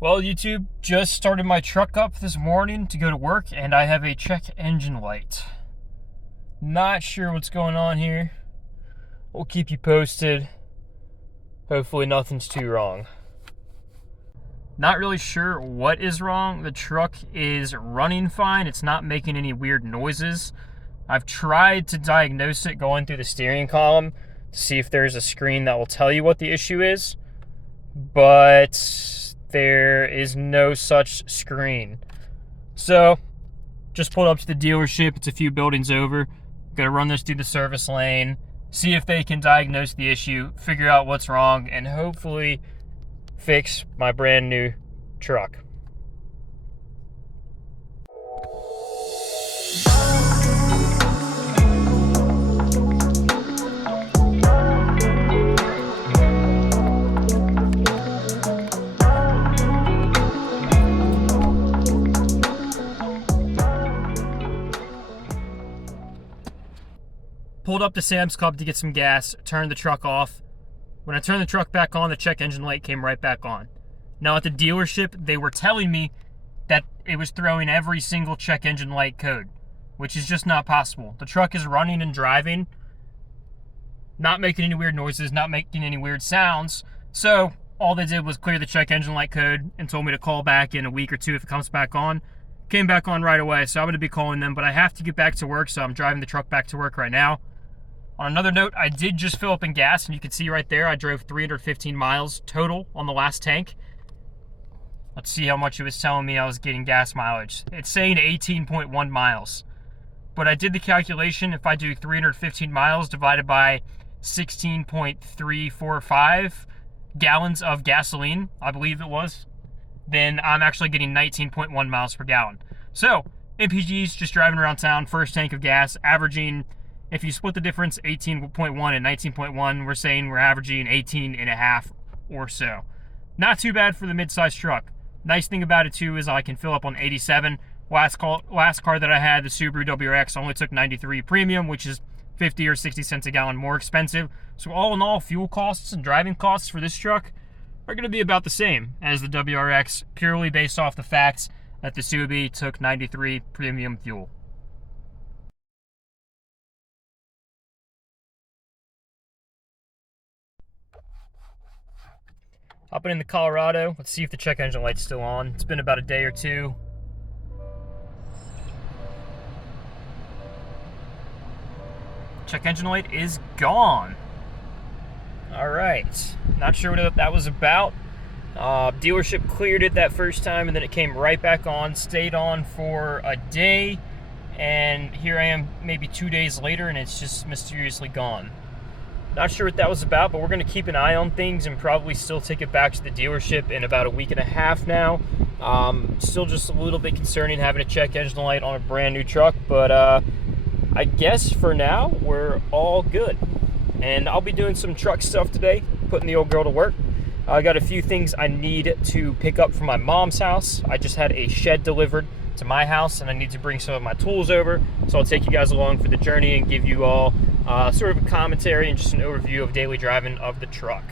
Well, YouTube, just started my truck up this morning to go to work, and I have a check engine light. Not sure what's going on here. We'll keep you posted. Hopefully nothing's too wrong. Not really sure what is wrong. The truck is running fine. It's not making any weird noises. I've tried to diagnose it going through the steering column to see if there's a screen that will tell you what the issue is, but there is no such screen. So, just pulled up to the dealership. It's a few buildings over. Gonna run this through the service lane, see if they can diagnose the issue, figure out what's wrong, and hopefully fix my brand new truck. Pulled up to Sam's Club to get some gas, turned the truck off. When I turned the truck back on, the check engine light came right back on. Now at the dealership, they were telling me that it was throwing every single check engine light code, which is just not possible. The truck is running and driving, not making any weird noises, not making any weird sounds. So all they did was clear the check engine light code and told me to call back in a week or two if it comes back on. Came back on right away, so I'm going to be calling them, but I have to get back to work, so I'm driving the truck back to work right now. On another note, I did just fill up in gas, and you can see right there, I drove 315 miles total on the last tank. Let's see how much it was telling me I was getting gas mileage. It's saying 18.1 miles. But I did the calculation. If I do 315 miles divided by 16.345 gallons of gasoline, I believe it was, then I'm actually getting 19.1 miles per gallon. So, MPG's just driving around town, first tank of gas, averaging, if you split the difference, 18.1 and 19.1, we're saying we're averaging 18 and a half or so. Not too bad for the mid-sized truck. Nice thing about it too is I can fill up on 87. Last car that I had, the Subaru WRX, only took 93 premium, which is 50 or 60 cents a gallon more expensive. So all in all, fuel costs and driving costs for this truck are going to be about the same as the WRX, purely based off the facts that the Subi took 93 premium fuel. Hopping in the Colorado. Let's see if the check engine light's still on. It's been about a day or two. Check engine light is gone. All right. Not sure what that was about. Dealership cleared it that first time, and then it came right back on. Stayed on for a day, and here I am maybe 2 days later, and it's just mysteriously gone. Not sure what that was about, but we're going to keep an eye on things and probably still take it back to the dealership in about a week and a half now. Still just a little bit concerning having a check engine light on a brand new truck, but I guess for now we're all good. And I'll be doing some truck stuff today, putting the old girl to work. I got a few things I need to pick up from my mom's house. I just had a shed delivered to my house, and I need to bring some of my tools over. So I'll take you guys along for the journey and give you all sort of a commentary and just an overview of daily driving of the truck.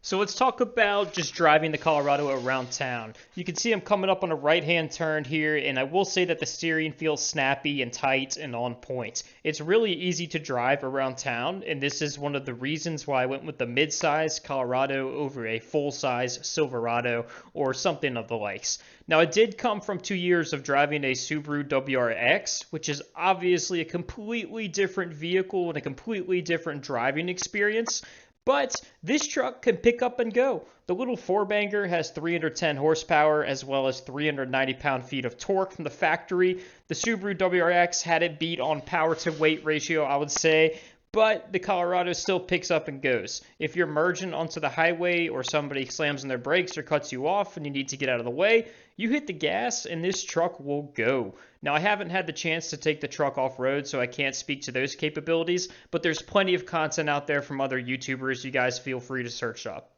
So let's talk about just driving the Colorado around town. You can see I'm coming up on a right-hand turn here, and I will say that the steering feels snappy and tight and on point. It's really easy to drive around town, and this is one of the reasons why I went with the mid-size Colorado over a full-size Silverado or something of the likes. Now, it did come from 2 years of driving a Subaru WRX, which is obviously a completely different vehicle and a completely different driving experience. But this truck can pick up and go. The little four-banger has 310 horsepower as well as 390 pound-feet of torque from the factory. The Subaru WRX had it beat on power-to-weight ratio, I would say, but the Colorado still picks up and goes. If you're merging onto the highway or somebody slams on their brakes or cuts you off and you need to get out of the way, you hit the gas and this truck will go. Now, I haven't had the chance to take the truck off-road, so I can't speak to those capabilities, but there's plenty of content out there from other YouTubers you guys feel free to search up.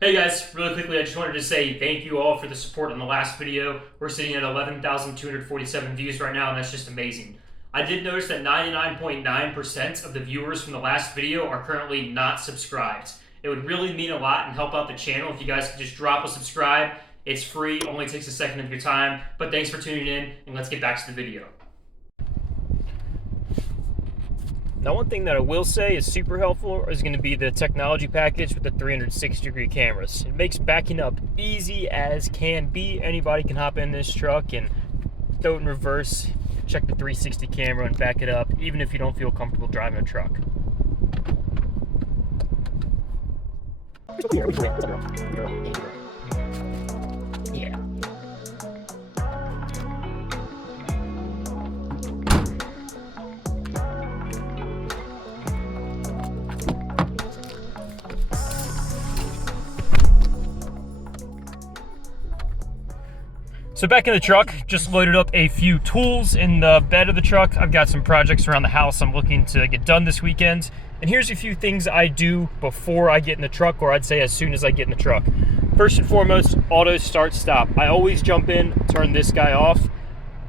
Hey guys, really quickly, I just wanted to say thank you all for the support on the last video. We're sitting at 11,247 views right now, and that's just amazing. I did notice that 99.9% of the viewers from the last video are currently not subscribed. It would really mean a lot and help out the channel if you guys could just drop a subscribe. It's free, only takes a second of your time. But thanks for tuning in, and let's get back to the video. Now, one thing that I will say is super helpful is going to be the technology package with the 360-degree cameras. It makes backing up easy as can be. Anybody can hop in this truck and throw it in reverse, check the 360 camera and back it up, even if you don't feel comfortable driving a truck. Yeah. So back in the truck, just loaded up a few tools in the bed of the truck. I've got some projects around the house I'm looking to get done this weekend. And here's a few things I do before I get in the truck, or I'd say as soon as I get in the truck. First and foremost, auto start stop. I always jump in, turn this guy off.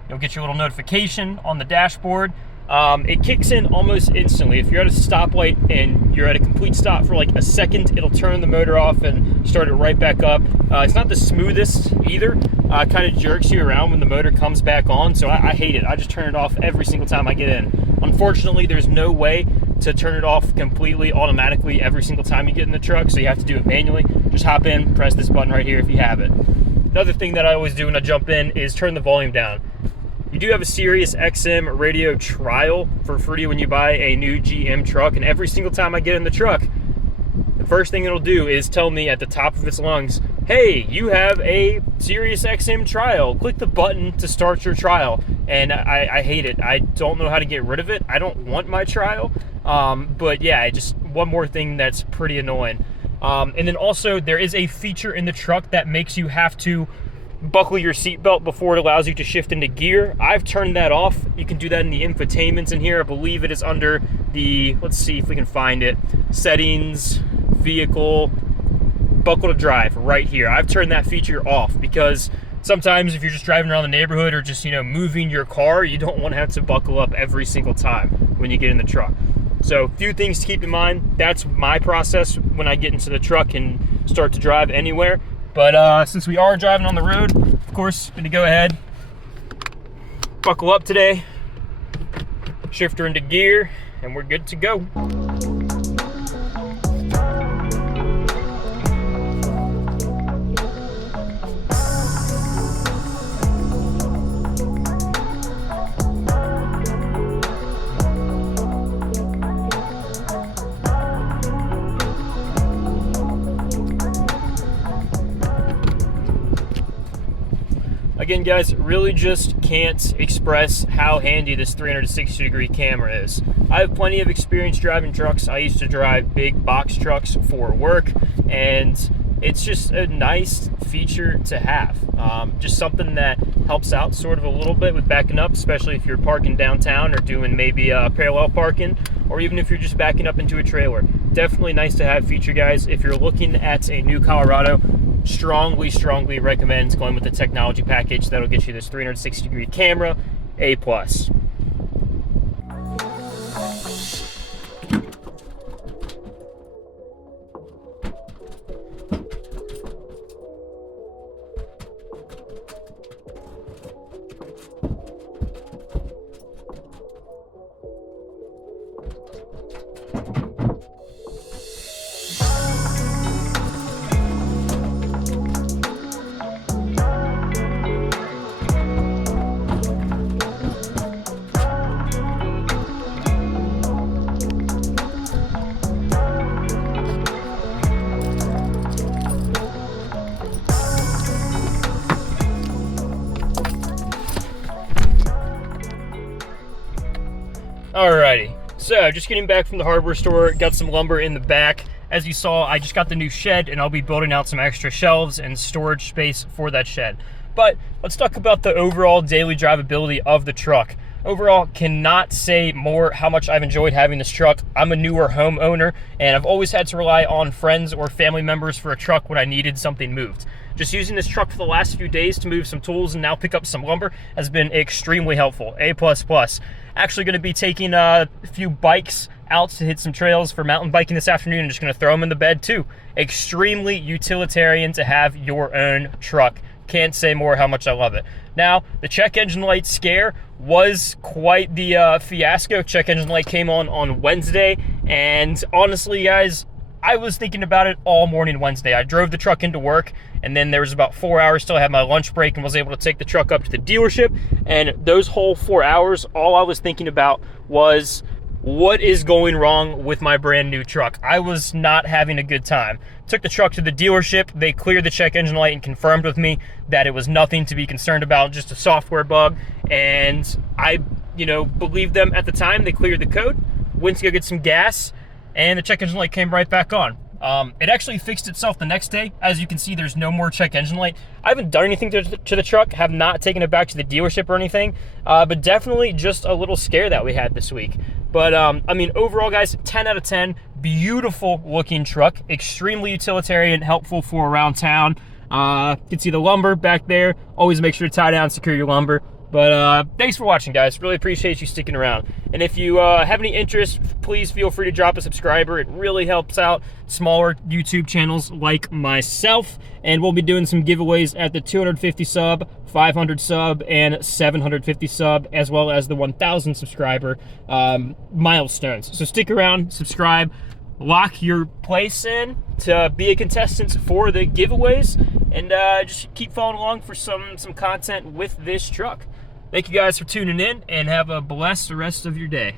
You'll get your little notification on the dashboard. It kicks in almost instantly. If you're at a stoplight and you're at a complete stop for like a second, it'll turn the motor off and start it right back up. It's not the smoothest either. It kind of jerks you around when the motor comes back on, so I hate it. I just turn it off every single time I get in. Unfortunately, there's no way to turn it off completely automatically every single time you get in the truck, so you have to do it manually. Just hop in, press this button right here if you have it. Another thing that I always do when I jump in is turn the volume down. You do have a Sirius XM radio trial for free when you buy a new GM truck, and every single time I get in the truck, the first thing it'll do is tell me at the top of its lungs, hey, you have a Sirius XM trial. Click the button to start your trial. And I hate it. I don't know how to get rid of it. I don't want my trial. But yeah, just one more thing that's pretty annoying. And then also there is a feature in the truck that makes you have to buckle your seatbelt before it allows you to shift into gear. I've turned that off. You can do that in the infotainments in here. I believe it is under the, let's see if we can find it, settings, vehicle, buckle to drive right here. I've turned that feature off because sometimes if you're just driving around the neighborhood or just, moving your car, you don't want to have to buckle up every single time when you get in the truck. So a few things to keep in mind. That's my process when I get into the truck and start to drive anywhere. But since we are driving on the road, of course, going to go ahead, buckle up today, shifter into gear, and we're good to go. Again, guys, really just can't express how handy this 360-degree camera is. I have plenty of experience driving trucks. I used to drive big box trucks for work, and it's just a nice feature to have. Just something that helps out sort of a little bit with backing up, especially if you're parking downtown or doing maybe parallel parking, or even if you're just backing up into a trailer. Definitely nice to have feature, guys. If you're looking at a new Colorado, strongly recommend going with the technology package. That'll get you this 360-degree camera, A+. Alrighty, so just getting back from the hardware store, got some lumber in the back. As you saw, I just got the new shed and I'll be building out some extra shelves and storage space for that shed. But let's talk about the overall daily drivability of the truck. overall, cannot say more how much I've enjoyed having this truck. I'm a newer homeowner, and I've always had to rely on friends or family members for a truck when I needed something moved. Just using this truck for the last few days to move some tools and now pick up some lumber has been extremely helpful. A++. Actually going to be taking a few bikes out to hit some trails for mountain biking this afternoon, and just going to throw them in the bed too. Extremely utilitarian to have your own truck. Can't say more how much I love it. Now, the check engine light scare was quite the fiasco. Check engine light came on Wednesday, and honestly, guys, I was thinking about it all morning Wednesday. I drove the truck into work, and then there was about 4 hours till I had my lunch break and was able to take the truck up to the dealership. And those whole 4 hours, all I was thinking about was, what is going wrong with my brand new truck? I was not having a good time. Took the truck to the dealership. They cleared the check engine light and confirmed with me that it was nothing to be concerned about, just a software bug. And I, believed them at the time. They cleared the code, went to go get some gas, and the check engine light came right back on. It actually fixed itself the next day. As you can see, there's no more check engine light. I haven't done anything to the truck, have not taken it back to the dealership or anything, but definitely just a little scare that we had this week. But, overall, guys, 10 out of 10. Beautiful looking truck. Extremely utilitarian, helpful for around town. You can see the lumber back there. Always make sure to tie down and secure your lumber. But thanks for watching, guys. Really appreciate you sticking around. And if you have any interest, please feel free to drop a subscriber. It really helps out smaller YouTube channels like myself. And we'll be doing some giveaways at the 250 sub, 500 sub, and 750 sub, as well as the 1,000 subscriber milestones. So stick around, subscribe, lock your place in to be a contestant for the giveaways, and just keep following along for some content with this truck. Thank you guys for tuning in, and have a blessed rest of your day.